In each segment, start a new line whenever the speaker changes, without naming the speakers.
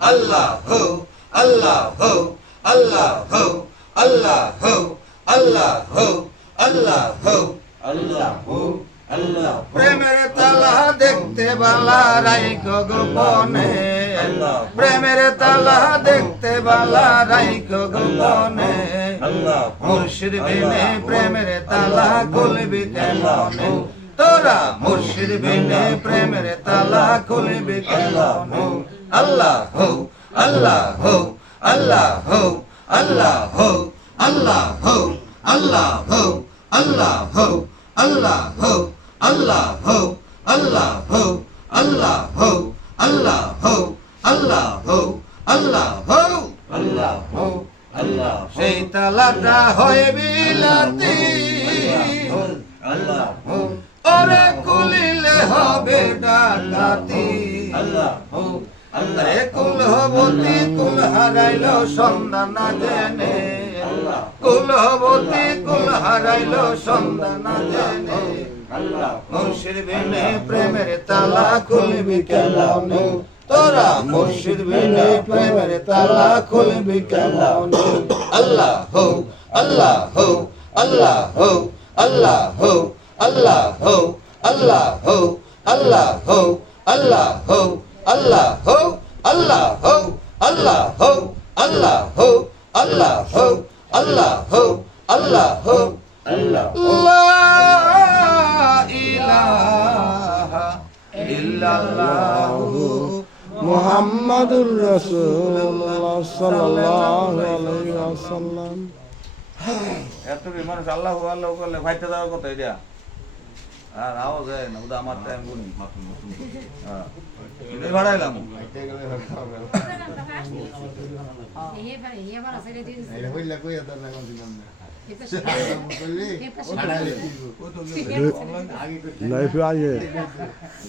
আল্লাহ হো আল্লাহ হো আল্লাহ হো আল্লাহ হো আল্লাহ হো আল্লাহ। হো আল্লাহ হো
আল্লাহ।
প্রেমের তালা দেখতে বালা রাইকো গোপনে। প্রেমের তালা দেখতে বালা রাইকো গোপনে। মুর্শিদ বিনে প্রেমের তালা খুলবি মনে তোরা মুর্শিদ বিনে প্রেমের তালা খুলবি মনে আল্লাহ হো আল্লাহ হো আল্লাহ হো আল্লাহ হো আল্লাহ হো আল্লাহ হো আল্লাহ হো আল্লাহ হো আল্লাহ হো আল্লাহ হো আল্লাহ হো আল্লাহ হো আল্লাহ হো আল্লাহ হো
আল্লাহু আল্লাহ
সেই তালাটা হয় বিলাতি
আল্লাহু
ওরে কুলিলে হবে ডাকাতি
আল্লাহু
কুলহবতী কুল হারাইল সন্ধান না জেনে। কুলহবতী কুল হারাইল সন্ধান না জেনে।
আল্লাহ।
বিনে প্রেমের তালা খুলবি কেমনে? তোরা মুর্শিদ বিনে প্রেমের তালা খুলবি কেমনে? আল্লাহ হো আল্লাহ হো আল্লাহ হো আল্লাহ হো আল্লাহ হো আল্লাহ হো আল্লাহ হো আল্লাহ হো। আল্লাহ হো আল্লাহ হো আল্লাহ হো আল্লাহ হো আল্লাহ হো আল্লাহ হো আল্লাহ হো।
আল্লাহ
মুহাম্মাদুর রাসূলুল্লাহ সাল্লাল্লাহু আলাইহি ওয়াসাল্লাম।
এত মানুষ আল্লাহ আল্লাহ করলে ভাইতে দেওয়ার কথা এটা। আর আওয়াজ হয় না ওটা আমার টাইম গুনি হ্যাঁ ভাড়াইলাম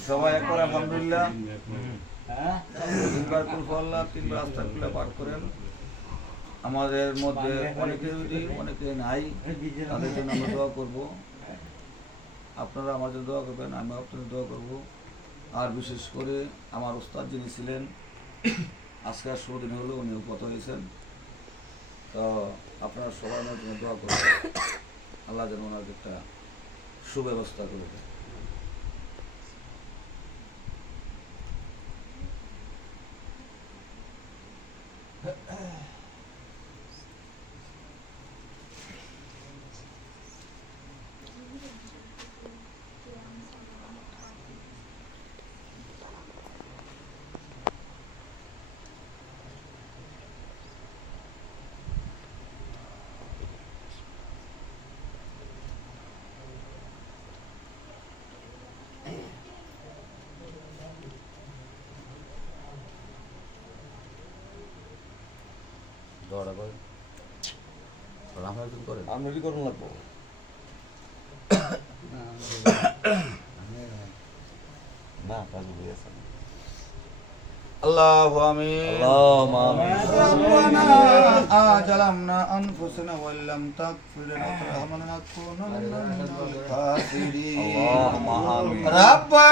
সবাই একবার আলহামদুলিল্লাহ তিনবার তিনবার আস্তাকুল্লাহ পাঠ করেন আমাদের মধ্যে অনেকে যদি অনেকে নাই তাদের জন্য আমরা দোয়া করব আপনারা আমার জন্য দোয়া করবেন আমি আপনাদের দোয়া করব। আর বিশেষ করে আমার ওস্তাদ যিনি ছিলেন, আজকের ষোলো দিন হলো, উনি উপত হয়েছেন। তো আপনারা সবার আমার জন্য দোয়া করবেন। আল্লাহ যেন ওনার একটা সুব্যবস্থা করে দেয়। দোয়াটা করে আমরা একদিন করে
আমরা কি করুন লাগবো না কাজু দিয়েছেন
আল্লাহু আমিন
اللهم آمين
ربنا آجلمنا أنفسنا وإن لم تغفر لنا وترحمنا لنكونن من الخاسرين
اللهم آمين
ربنا